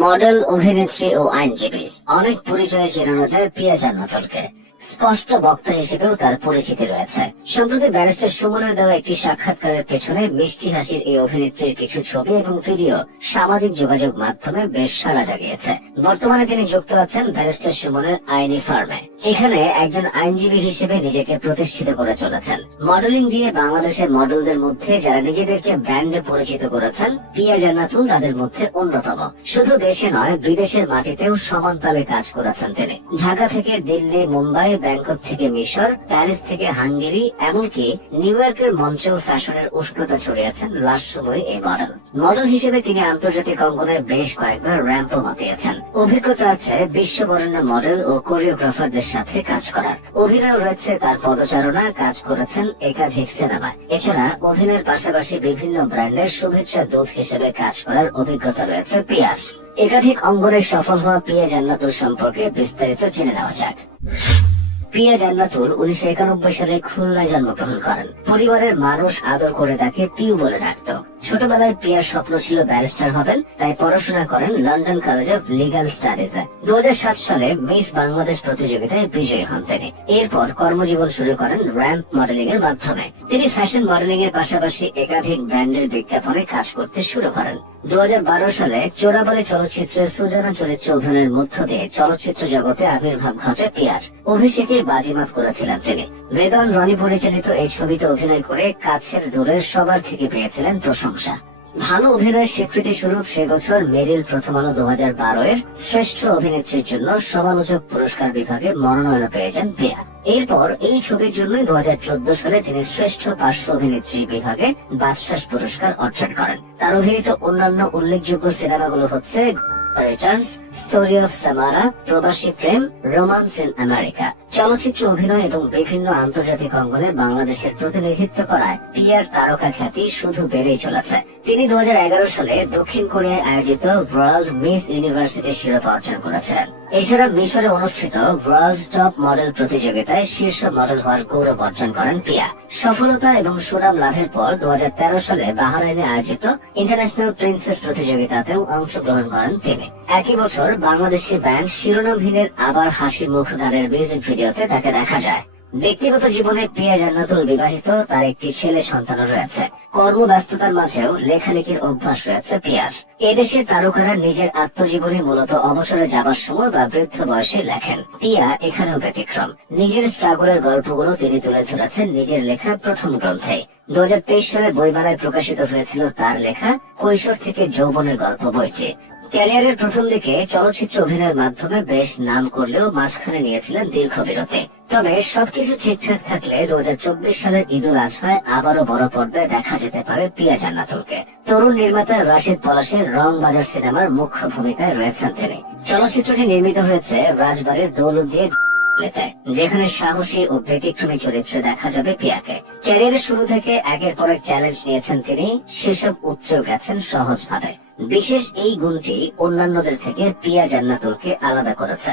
Model, অভিনেত্রী ও আইনজীবী, অনেক পরিচয়ে চেনানো যায় পিয়া জান্নাতুলকে। স্পষ্ট বক্তা হিসেবেও তার পরিচিতি রয়েছে। সম্প্রতি ব্যারিস্টার সুমনের দেওয়া একটি সাক্ষাৎকারের পেছনে মিষ্টি হাসির এই অভিনেত্রীর কিছু ছবি এবং ভিডিও সামাজিক যোগাযোগ মাধ্যমে বেশ সাড়া জাগিয়েছে। বর্তমানে তিনি যুক্ত আছেন ব্যারিস্টার সুমনের আইনি ফার্মে। এখানে একজন আইনজীবী হিসেবে নিজেকে প্রতিষ্ঠিত করে চলেছেন। মডেলিং দিয়ে বাংলাদেশের মডেলদের মধ্যে যারা নিজেদেরকে ব্র্যান্ডে পরিচিত করেছেন, পিয়া জান্নাতুল তাদের মধ্যে অন্যতম। শুধু দেশে নয়, বিদেশের মাটিতেও সমান তালে কাজ করেছেন তিনি। ঢাকা থেকে দিল্লি, মুম্বাই, ব্যাংকক থেকে মিশর, প্যারিস থেকে হাঙ্গেরি, এমনকি নিউ ইয়র্কের মঞ্চেও ফ্যাশনের উষ্ণতা ছড়িয়েছেন লাস্যময়ী এই মডেল। মডেল হিসেবে তিনি আন্তর্জাতিক অঙ্গনে বেশ কয়েকবার র্যাম্পও মাতিয়েছেন। অভিজ্ঞতা আছে বিশ্ববরেণ্য মডেল ও কোরিওগ্রাফারদের সাথে কাজ করার। অভিনয় রয়েছে তার পদচারণা, কাজ করেছেন একাধিক সিনেমায়। এছাড়া অভিনয়ের পাশাপাশি বিভিন্ন ব্র্যান্ডের শুভেচ্ছা দূত হিসেবে কাজ করার অভিজ্ঞতা রয়েছে পিয়ার। একাধিক অঙ্গনে সফল হওয়া পিয়া জান্নাতুল সম্পর্কে বিস্তারিত জেনে নেওয়া যাক। পিয়া জান্নাতুল 1991 সালে খুলনায় জন্মগ্রহণ করেন। পরিবারের মানুষ আদর করে তাকে পিউ বলে ডাকত। ছোটবেলায় পিয়ার স্বপ্ন ছিল ব্যারিস্টার হবেন, তাই পড়াশোনা করেন লন্ডন কলেজ অফ লিগ্যাল স্টাডিজে। 2007 সালে মিস বাংলাদেশ প্রতিযোগিতায় বিজয়ী হন তিনি। এরপর কর্মজীবন শুরু করেন র্যাম্প মডেলিং এর মাধ্যমে। তিনি ফ্যাশন মডেলিং এর পাশাপাশি একাধিক ব্র্যান্ডের বিজ্ঞাপনে কাজ করতে শুরু করেন। 2012 সালে চোরাবালি চলচ্চিত্রে সুজানা চরিত্রে অভিনয়ের মধ্য দিয়ে চলচ্চিত্র জগতে আবির্ভাব ঘটে পিয়ার। অভিষেকে বাজিমাত করেছিলেন তিনি। বেদন রনি পরিচালিত এই ছবিতে অভিনয় করে কাছের দূরের সবার থেকে পেয়েছিলেন প্রশংসা। ভালো অভিনয়ের স্বীকৃতি স্বরূপ সে বছর মেরিল প্রথম আলো 2012 এর শ্রেষ্ঠ অভিনেত্রীর জন্য সমালোচক পুরস্কার বিভাগে মনোনয়ন পেয়ে যান পিয়া। এরপর এই ছবির জন্য 2014 সালে তিনি শ্রেষ্ঠ পার্শ্ব অভিনেত্রী বিভাগে বাচসাস পুরস্কার অর্জন করেন। তার অভিনীত অন্যান্য উল্লেখযোগ্য সিনেমাগুলো হচ্ছে রিটার্নস, স্টোরি অফ সামারা, প্রবাসী প্রেম, রোমান্স ইন আমেরিকা। চলচ্চিত্র অভিনয় এবং বিভিন্ন আন্তর্জাতিক অঙ্গনে বাংলাদেশের প্রতিনিধিত্ব করায় পিয়ার তারকা খ্যাতি শুধু বেড়েই চলেছে। তিনি 2011 সালে দক্ষিণ কোরিয়ায় আয়োজিত ওয়ার্ল্ড মিস ইউনিভার্সিটি শিরোপা অর্জন করেছিলেন। এছাড়া মিশরে অনুষ্ঠিত ওয়ার্ল্ড টপ মডেল প্রতিযোগিতায় শীর্ষ মডেল হওয়ার গৌরব অর্জন করেন পিয়া। সফলতা এবং সুনাম লাভের পর 2013 সালে বাহরাইনে আয়োজিত ইন্টারন্যাশনাল প্রিন্সেস প্রতিযোগিতাতেও অংশগ্রহণ করেন তিনি। একই বছর বাংলাদেশি ব্যান্ড শিরোনামহীনের আবার হাসি মুখ গানের মিউজিক ভিডিওতে তাকে দেখা যায়। ব্যক্তিগত জীবনে পিয়া জান্নাতুল বিবাহিত, তার একটি ছেলে সন্তান রয়েছে। কর্মব্যস্ততার মাঝেও লেখালেখির অভ্যাস রয়েছে পিয়ার। এদেশের তারকারা নিজের আত্মজীবনী মূলত অবসরে যাবার সময় বা বৃদ্ধ বয়সে লেখেন। পিয়া এখানেও ব্যতিক্রম। নিজের স্ট্রাগলের গল্পগুলো তিনি তুলে ধরেছেন নিজের লেখা প্রথম গ্রন্থে। 2023 সালে বইমেলায় প্রকাশিত হয়েছিল তার লেখা কৈশোর থেকে যৌবনের গল্প বইটি। ক্যারিয়ারের প্রথম দিকে চলচ্চিত্র অভিনয়ের মাধ্যমে বেশ নাম করলেও মাঝখানে নিয়েছিলেন দীর্ঘ বিরতি। তবে সবকিছু ঠিকঠাক থাকলে 2024 সালের ঈদুল আজহায় আবারও বড় পর্দায় দেখা যেতে পারে পিয়া জান্নাতুলকে। তরুণ নির্মাতা রাশিদ পলাশের রং বাজার সিনেমার মুখ্য ভূমিকায় রয়েছেন তিনি। চলচ্চিত্রটি নির্মিত হয়েছে রাজবাড়ির দৌলতদিয়া, যেখানে সাহসী ও ব্যতিক্রমী চরিত্রে দেখা যাবে পিয়াকে। ক্যারিয়ারের শুরু থেকে একের পর এক চ্যালেঞ্জ নিয়েছেন তিনি, সেসব উত্তরেও গেছেন সহজভাবে। বিশেষ এই গুণটি অন্যান্যদের থেকে পিয়া জান্নাতুলকে আলাদা করেছে।